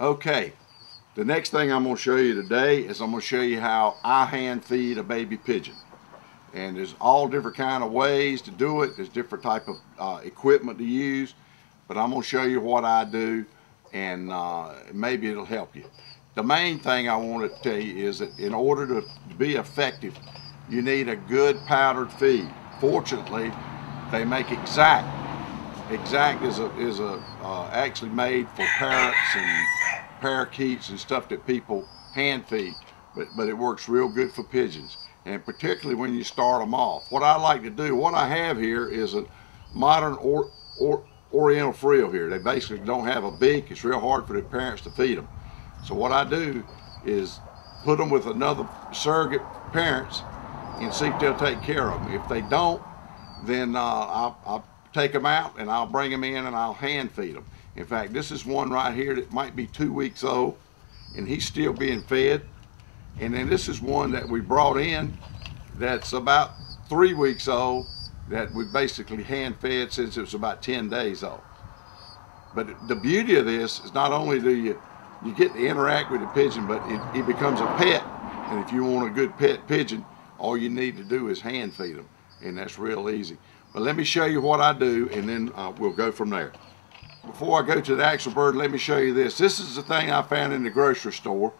Okay, the next thing I'm going to show you today is I'm going to show you how I hand feed a baby pigeon. And there's all different kind of ways to do it. There's different type of equipment to use, but I'm going to show you what I do, and maybe it'll help you. The main thing I want to tell you is that in order to be effective, you need a good powdered feed. Fortunately, they make Exact. Exact is actually made for parrots and parakeets and stuff that people hand feed, but it works real good for pigeons, and particularly when you start them off. What I like to do, what I have here is a modern Oriental frill here. They basically don't have a beak. It's real hard for the parents to feed them. So what I do is put them with another surrogate parents and see if they'll take care of them. If they don't, then I'll take them out and I'll bring them in and I'll hand feed them. In fact, this is one right here that might be 2 weeks old, and he's still being fed. And then this is one that we brought in that's about 3 weeks old, that we basically hand fed since it was about 10 days old. But the beauty of this is not only do you get to interact with the pigeon, but it becomes a pet. And if you want a good pet pigeon, all you need to do is hand feed them, and that's real easy. But let me show you what I do, and then we'll go from there. Before I go to the actual bird, let me show you this. This is the thing I found in the grocery store,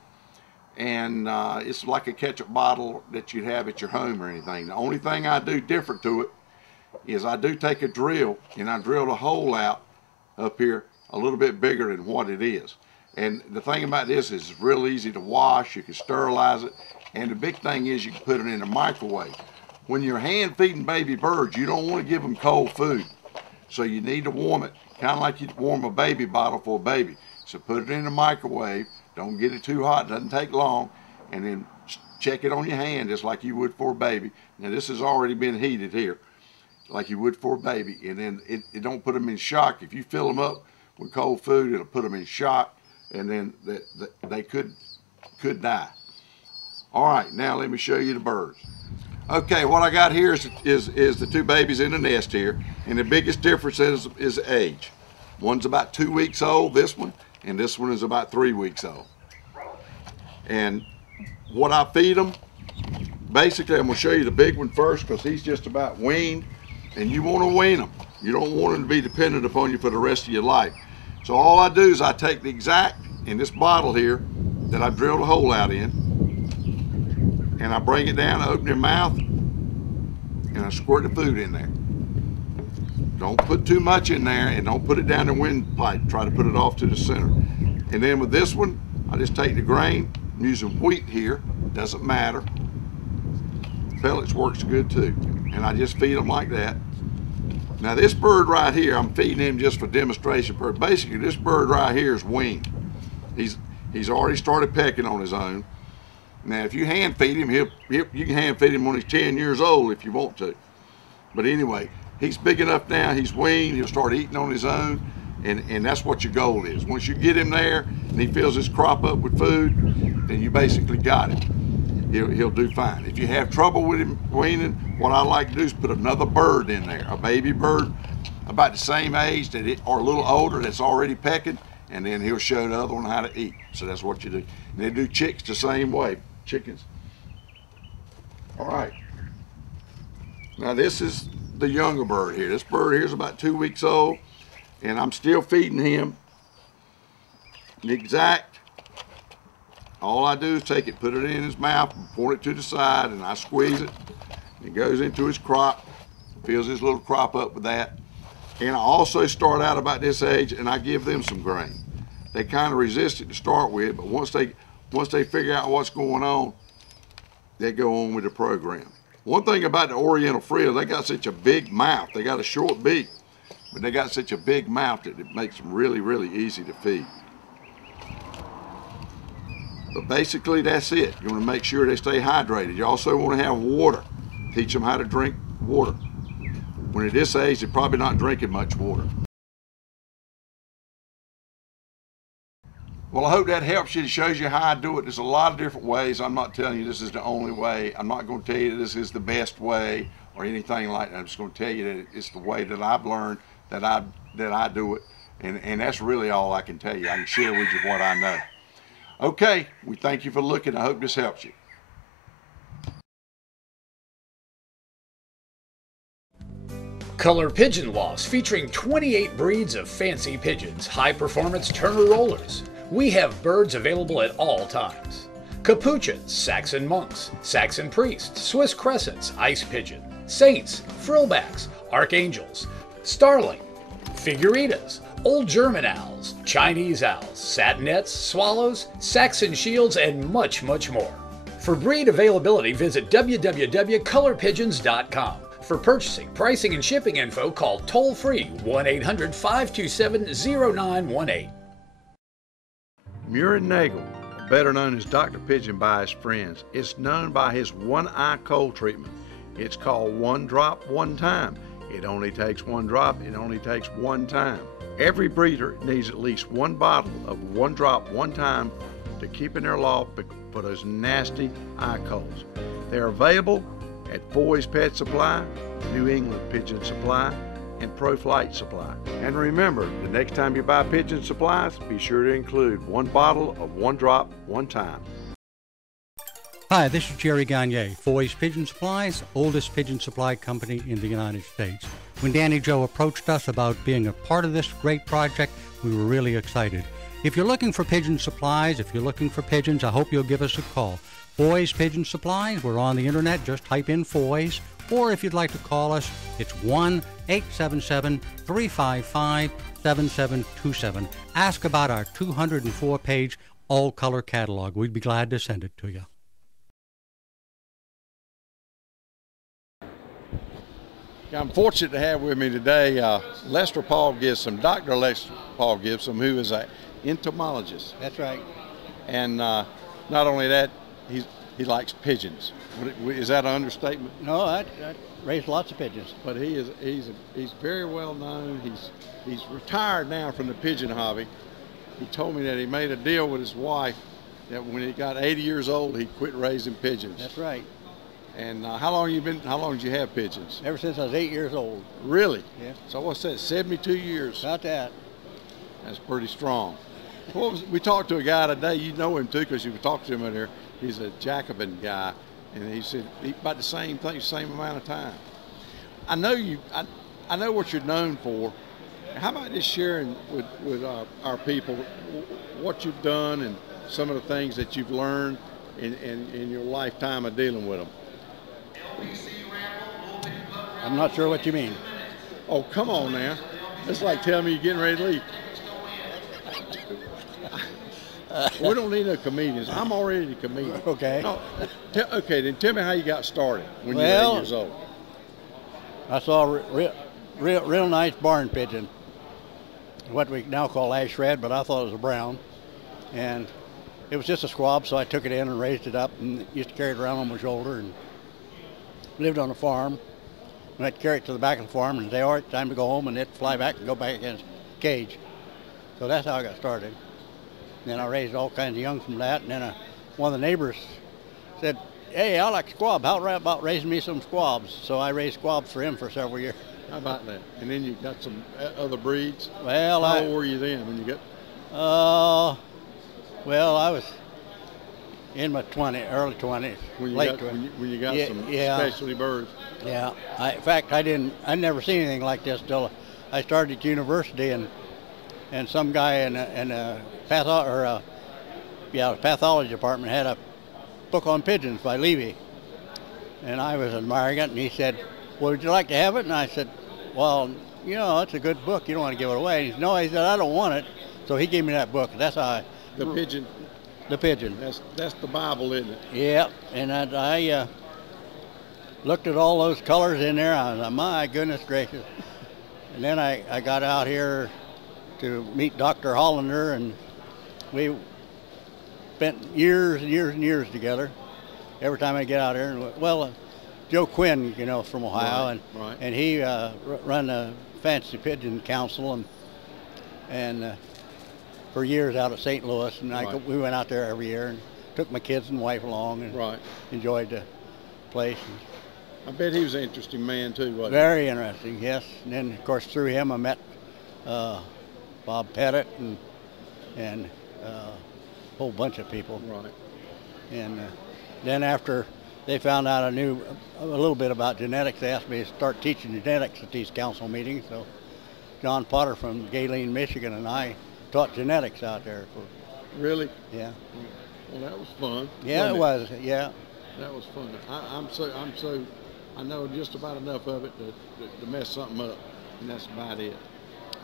and it's like a ketchup bottle that you'd have at your home or anything. The only thing I do different to it is I do take a drill, and I drill a hole out up here a little bit bigger than what it is. And the thing about this is it's real easy to wash. You can sterilize it, and the big thing is you can put it in the microwave. When you're hand feeding baby birds, you don't want to give them cold food, so you need to warm it, kind of like you'd warm a baby bottle for a baby. So put it in the microwave, don't get it too hot, it doesn't take long, and then check it on your hand just like you would for a baby. Now this has already been heated here, like you would for a baby, and then it don't put them in shock. If you fill them up with cold food, it'll put them in shock, and then they could die. All right, now let me show you the birds. Okay, what I got here is the two babies in the nest here, and the biggest difference is age. One's about 2 weeks old, this one, and this one is about 3 weeks old. And what I feed them, basically I'm gonna show you the big one first because he's just about weaned, and you wanna wean them. You don't want them to be dependent upon you for the rest of your life. So all I do is I take the Exact in this bottle here that I drilled a hole out in, and I bring it down, I open their mouth, and I squirt the food in there. Don't put too much in there, and don't put it down the windpipe. Try to put it off to the center. And then with this one, I just take the grain. I'm using wheat here, doesn't matter. Pellets works good too. And I just feed them like that. Now this bird right here, I'm feeding him just for demonstration purposes. Basically, this bird right here is weaned. He's already started pecking on his own. Now, if you hand feed him, you can hand feed him when he's 10 years old if you want to. But anyway, he's big enough now, he's weaned, he'll start eating on his own, and that's what your goal is. Once you get him there and he fills his crop up with food, then you basically got him. He'll do fine. If you have trouble with him weaning, what I like to do is put another bird in there, a baby bird about the same age or a little older that's already pecking, and then he'll show the other one how to eat. So that's what you do. And they do chicks the same way. Chickens. All right. Now this is the younger bird here. This bird here is about 2 weeks old, and I'm still feeding him the Exact. All I do is take it, put it in his mouth, point it to the side, and I squeeze it. It goes into his crop, fills his little crop up with that. And I also start out about this age, and I give them some grain. They kind of resist it to start with, but once they figure out what's going on, they go on with the program. One thing about the Oriental frill, they got such a big mouth. They got a short beak, but they got such a big mouth that it makes them really, really easy to feed. But basically, that's it. You want to make sure they stay hydrated. You also want to have water. Teach them how to drink water. When at this age, they're probably not drinking much water. Well, I hope that helps you. It shows you how I do it. There's a lot of different ways. I'm not telling you this is the only way. I'm not going to tell you this is the best way or anything like that. I'm just going to tell you that it's the way that I've learned that I do it, And that's really all I can tell you. I can share with you what I know. Okay, we thank you for looking. I hope this helps you. Color Pigeon Loss, featuring 28 breeds of fancy pigeons, high-performance Turner rollers. We have birds available at all times. Capuchins, Saxon monks, Saxon priests, Swiss crescents, ice pigeon, saints, frillbacks, archangels, starling, figuritas, old German owls, Chinese owls, satinets, swallows, Saxon shields, and much, much more. For breed availability, visit www.colorpigeons.com. For purchasing, pricing, and shipping info, call toll-free 1-800-527-0918. Muir Nagel, better known as Dr. Pigeon by his friends, is known by his one-eye cold treatment. It's called One Drop, One Time. It only takes one drop, it only takes one time. Every breeder needs at least one bottle of One Drop, One Time to keep in their loft for those nasty eye colds. They're available at Boys Pet Supply, New England Pigeon Supply, and Pro Flight Supply. And remember, the next time you buy pigeon supplies, be sure to include one bottle of One Drop, One Time. Hi, this is Jerry Gagne, Foy's Pigeon Supplies, oldest pigeon supply company in the United States. When Danny Joe approached us about being a part of this great project, we were really excited. If you're looking for pigeon supplies, if you're looking for pigeons, I hope you'll give us a call. Foy's Pigeon Supplies, we're on the internet, just type in Foy's, or if you'd like to call us, it's 1-877-355-7727. Ask about our 204-page all-color catalog. We'd be glad to send it to you. I'm fortunate to have with me today Lester Paul Gibson, Dr. Lester Paul Gibson, who is an entomologist. That's right. And not only that, he likes pigeons. Is that an understatement? No, I raised lots of pigeons. But he's very well known. He's retired now from the pigeon hobby. He told me that he made a deal with his wife that when he got 80 years old, he'd quit raising pigeons. That's right. And how long did you have pigeons? Ever since I was 8 years old. Really? Yeah. So what's that, 72 years? About that. That's pretty strong. We talked to a guy today, you know him too because you talked to him in there. He's a Jacobin guy, and he said about the same thing, same amount of time. I know I know what you're known for. How about just sharing with our people what you've done and some of the things that you've learned in your lifetime of dealing with them? I'm not sure what you mean. Oh, come on now. It's like telling me you're getting ready to leave. We don't need no comedians. I'm already a comedian. Okay. No, okay, then tell me how you got started when you were 8 years old. I saw a real nice barn pigeon, what we now call ash red, but I thought it was a brown. And it was just a squab, so I took it in and raised it up and used to carry it around on my shoulder, and lived on a farm. And I'd carry it to the back of the farm and say, all right, time to go home, and it'd fly back and go back in its cage. So that's how I got started. And then I raised all kinds of young from that, and then one of the neighbors said, hey, I like squab. How about raising me some squabs? So I raised squabs for him for several years. How about that? And then you got some other breeds? Well, how old were you then when you got? Well, I was in my early 20s, late 20s. When you got some specialty birds. Yeah. In fact, I'd never seen anything like this till I started at university, and some guy in a pathology department had a book on pigeons by Levy, and I was admiring it, and he said, well, would you like to have it? And I said, well, you know, it's a good book. You don't want to give it away. And he said, no, he said, I don't want it. So he gave me that book. That's how The pigeon. The pigeon. That's the Bible, isn't it? Yeah, and I looked at all those colors in there. I was like, my goodness gracious. And then I got out here to meet Dr. Hollander, and we spent years and years and years together. Every time I get out here, Joe Quinn, you know, from Ohio, and he run the Fancy Pigeon Council, and for years out at St. Louis, and we went out there every year and took my kids and wife along and enjoyed the place. I bet he was an interesting man too, wasn't he? Very interesting, yes. And then, of course, through him I met Bob Pettit, and a whole bunch of people. Right. And then after they found out I knew a little bit about genetics, they asked me to start teaching genetics at these council meetings. So John Potter from Galen, Michigan, and I taught genetics out there. Really? Yeah. Well, that was fun. Yeah, it was. Yeah. That was fun. I know just about enough of it to mess something up, and that's about it.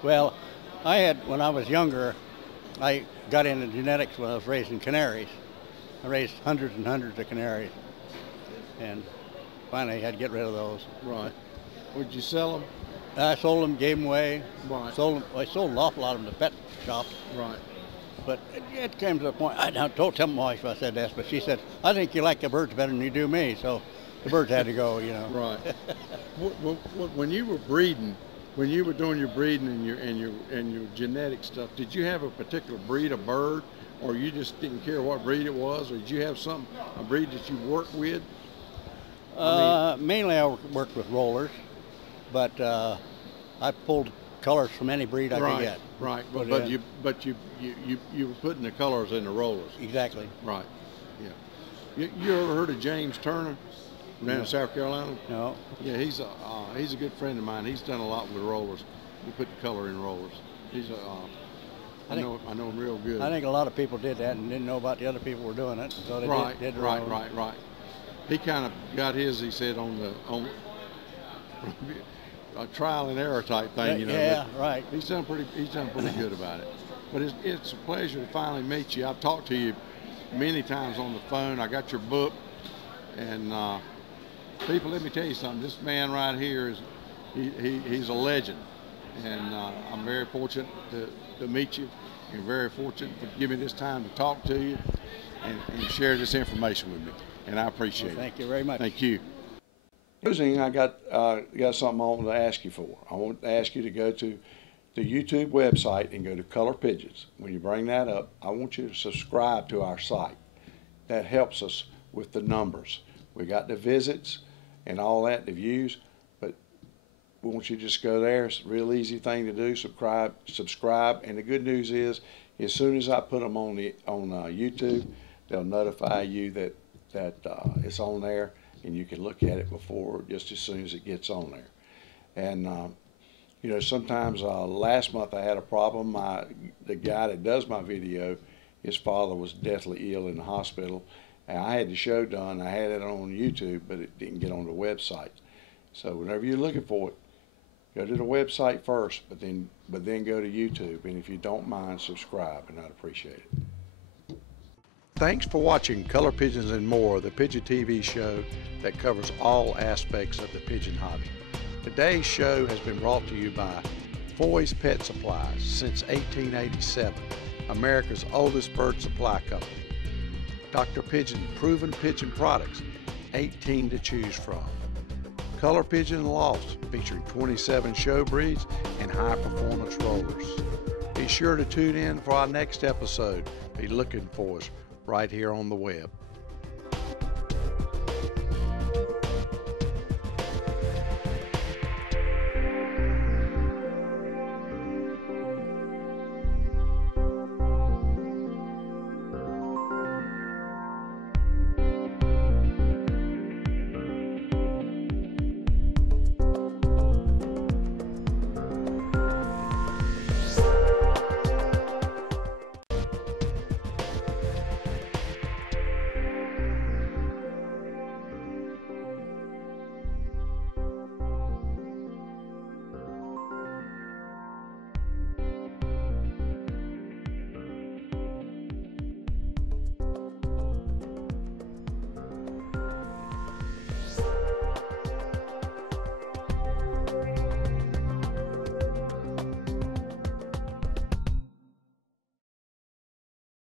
Well, when I was younger, I got into genetics when I was raising canaries. I raised hundreds and hundreds of canaries, and finally had to get rid of those. Right. Would you sell them? I sold them, gave them away. Right. I sold an awful lot of them to pet shops. Right. But it came to the point, I don't tell my wife I said this, but she said, I think you like the birds better than you do me, so the birds had to go, you know. Right. When you were breeding, when you were doing your breeding and your genetic stuff, did you have a particular breed of bird, or you just didn't care what breed it was, or did you have a breed that you worked with? Mainly I worked with rollers, but I pulled colors from any breed I could get. Right, but you were putting the colors in the rollers. Exactly. Right. Yeah. You ever heard of James Turner down in South Carolina? No. Yeah, he's a good friend of mine. He's done a lot with rollers. He put the color in rollers. I know him real good. I think a lot of people did that and didn't know about the other people who were doing it, so they did right. He kind of got his, he said, on a trial and error type thing, you know. Yeah, right. He's done pretty good about it. But it's a pleasure to finally meet you. I've talked to you many times on the phone. I got your book, and people, let me tell you something. This man right here he's a legend, and I'm very fortunate to meet you, and very fortunate for giving me this time to talk to you and share this information with me. And I appreciate it. Thank you very much. Thank you. Closing, I got something I want to ask you for. I want to ask you to go to the YouTube website and go to Color Pigeons. When you bring that up, I want you to subscribe to our site. That helps us with the numbers. We got the visits and all that, the views, but we want you to just go there. It's a real easy thing to do. Subscribe. And the good news is, as soon as I put them on YouTube, they'll notify you that it's on there, and you can look at it before, just as soon as it gets on there. And you know, sometimes last month I had a problem. The guy that does my video, his father was deathly ill in the hospital, and I had the show done. I had it on YouTube, but it didn't get on the website. So whenever you're looking for it, go to the website first, but then go to YouTube, and if you don't mind, subscribe, and I'd appreciate it. Thanks for watching Color Pigeons and More, the Pigeon TV show that covers all aspects of the pigeon hobby. Today's show has been brought to you by Foy's Pet Supplies since 1887, America's oldest bird supply company. Dr. Pigeon Proven Pigeon Products, 18 to choose from. Color Pigeon Loft, featuring 27 show breeds and high performance rollers. Be sure to tune in for our next episode. Be looking for us right here on the web.